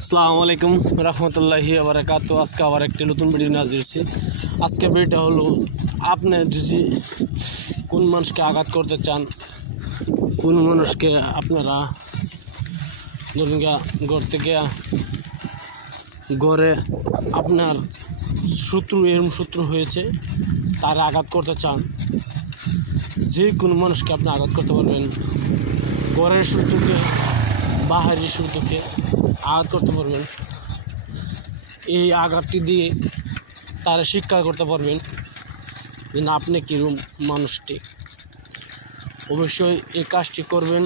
আসসালামু আলাইকুম রহমতুল্লাহি ওয়া বারাকাতুহু। আজকে আবার একটি নতুন ভিডিও নিয়ে হাজির। আজকে ভিডিওটা হলো, আপনি যদি কোন মানুষকে আঘাত করতে চান, কোন মানুষকে আপনারা ধরুন ঘর থেকে ঘরে আপনার শত্রু হয়েছে, তারা আঘাত করতে চান, যে কোনো মানুষকে আপনি আঘাত করতে পারবেন। ঘরের শত্রুকে, বাহিরের শত্রুকে আঘাত করতে পারবেন। এই আঘাতটি দিয়ে তারা শিক্ষা করতে পারবেন যে না, আপনি কীরকম মানুষটি। অবশ্যই এই কাজটি করবেন,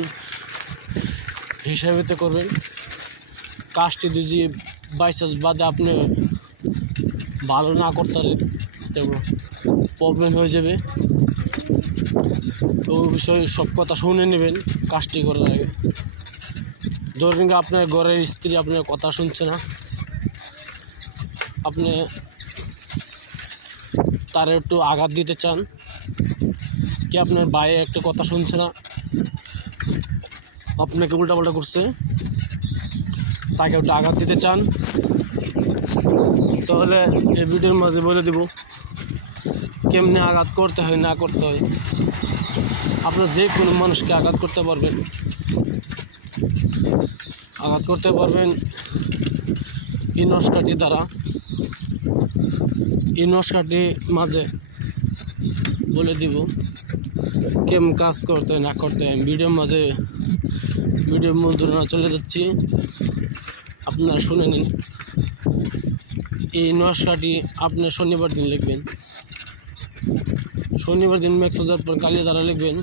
হিসাবেতে করবেন। কাজটি যদি বাইচান্স বাদে আপনি ভালো না করতে প্রবলেম হয়ে যাবে। তো অবশ্যই সব কথা শুনে নেবেন কাজটি করার আগে। ধরুন আপনার ঘরের স্ত্রী আপনার কথা শুনছে না, আপনি তার একটু আঘাত দিতে চান, কি আপনার ভাই একটা কথা শুনছে না, আপনাকে উল্টাপাল্টা করছে, তাকে একটু আঘাত দিতে চান, তাহলে এই ভিডিওর মাঝে বলে দেব কেমনে আঘাত করতে হয় না করতে হয়। আপনার যে কোনো মানুষকে আঘাত করতে পারবেন, এই নস্কাটি দ্বারা। এই নস্কাটি মাঝে বলে দিব কেমন কাজ করতে হয় না করতে হয়। ভিডিওর মধ্যে চলে যাচ্ছি, আপনারা শুনে নিন। এই নস্কাটি আপনি শনিবার দিন লিখবেন। শনিবার দিন ম্যাক্স হাজার পর কালি দ্বারা লিখবেন।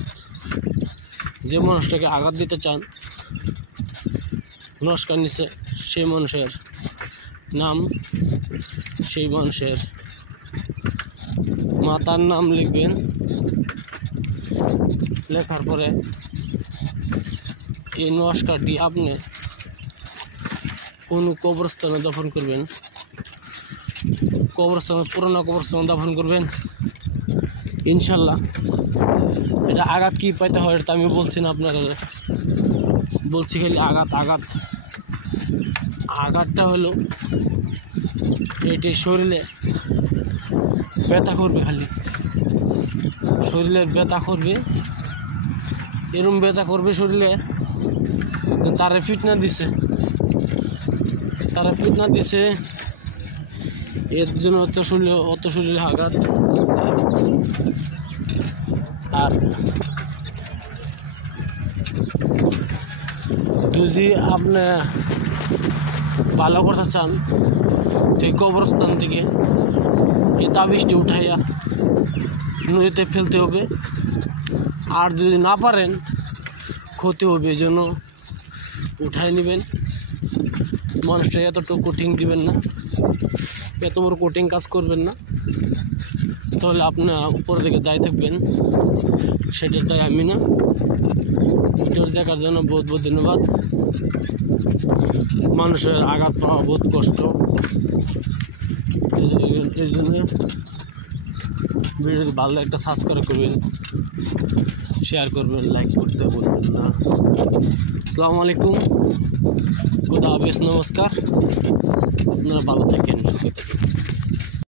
যে মানুষটাকে আঘাত দিতে চান, নস্কার নিচে সেই মানুষের নাম, সেই মানুষের মাতার নাম লিখবেন। লেখার পরে এই নস্কারটি আপনি কোনো কবরস্থানে দাফন করবেন। পুরোনো কবরস্থানে দাফন করবেন ইনশাল্লাহ। এটা আঘাত কি পাইতে হয় এটা আমি বলছি না, আপনারা বলছি খালি আঘাতটা হলো এটি শরীরে ব্যথা করবে, খালি শরীরে ব্যথা করবে, এরম ব্যথা করবে শরীরে। তারা ফিটনা দিছে, এর জন্য অত শরীরে আঘাত। আর যদি আপনি ভালো করতে চান, তো এই কবরস্থান থেকে এই তাবিজটি উঠাইয়া নদীতে ফেলতে হবে। আর যদি না পারেন, ক্ষতি হবে, এই জন্য উঠাই নেবেন। মানুষটা এতটুকু কোটিং দিবেন না, এত বড় কোটিং কাজ করবেন না, তাহলে আপনার উপরের দিকে দায়ী থাকবেন। সেটার দায় আমি না। ভিডিও দেখার জন্য বহুত বহুত ধন্যবাদ। মানুষের আঘাত পাওয়া বহুত কষ্ট, এই জন্য ভিডিও ভালো একটা সাবস্ক্রাইব করবেন, শেয়ার করবেন, লাইক করতে বলবেন না। আসসালামু আলাইকুম, খুদা হাফেজ, নমস্কার। আপনারা ভালো থাকেন, সুখে থাকেন।